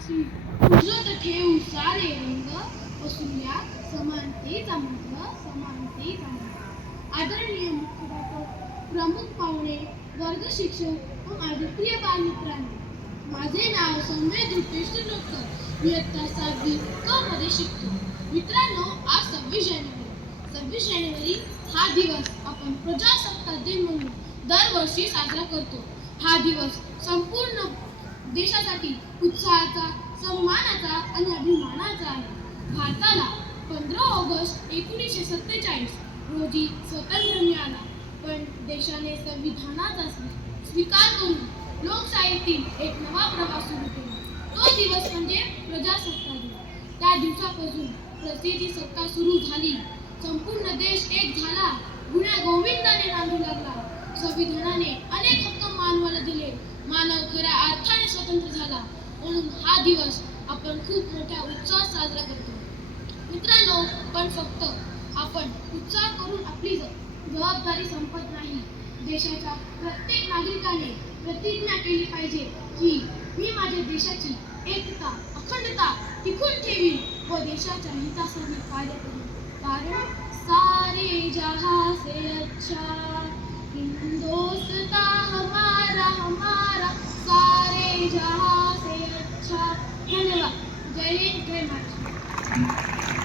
पाशी उजत ठेवू सारे रंग वसुल्या समानतेचा मंत्र समानतेचा मंत्र. आदरणीय मुख्याध्यापक प्रमुख पाहुणे वर्ग शिक्षक व माझे प्रिय बालमित्रांनो माझे नाव सौम्य रुपेश शिरोडकर मी इयत्ता सहावी क मध्ये शिकतो. मित्रांनो आज सव्वीस जानेवारी. सव्वीस जानेवारी हा दिवस आपण प्रजासत्ताक दिन म्हणून दरवर्षी साजरा करतो. हा दिवस संपूर्ण देशासाठी उत्साहाचा सन्मानाचा आणि अभिमानाचा आहे. भारताला पंधरा ऑगस्ट एकोणीसशे सत्तेचाळीस रोजी स्वतंत्र मिळाला. पण देशाने संविधानाचा स्वीकार करून लोकशाहीतील एक नवा प्रवास सुरू केला. तो दिवस म्हणजे प्रजासत्ताक दिन. त्या दिवसापासून प्रसिद्धी सत्ता सुरू झाली. संपूर्ण देश एक झाला. गुण्या गोविंदाने नांदू लागला. संविधानाने अनेक म्हणून हा दिवस आपण खूप मोठ्या उत्साहात साजरा करतो. मित्रांनो पण फक्त आपण उत्साह करून आपली ज- जबाबदारी संपत नाही. देशाच्या प्रत्येक नागरिकाने प्रतिज्ञा केली पाहिजे की मी माझ्या देशाची एकता अखंडता टिकून ठेवी व देशाच्या हितासाठी कार्य करू कारण सारे जहां से Ganhei ganhei é mais.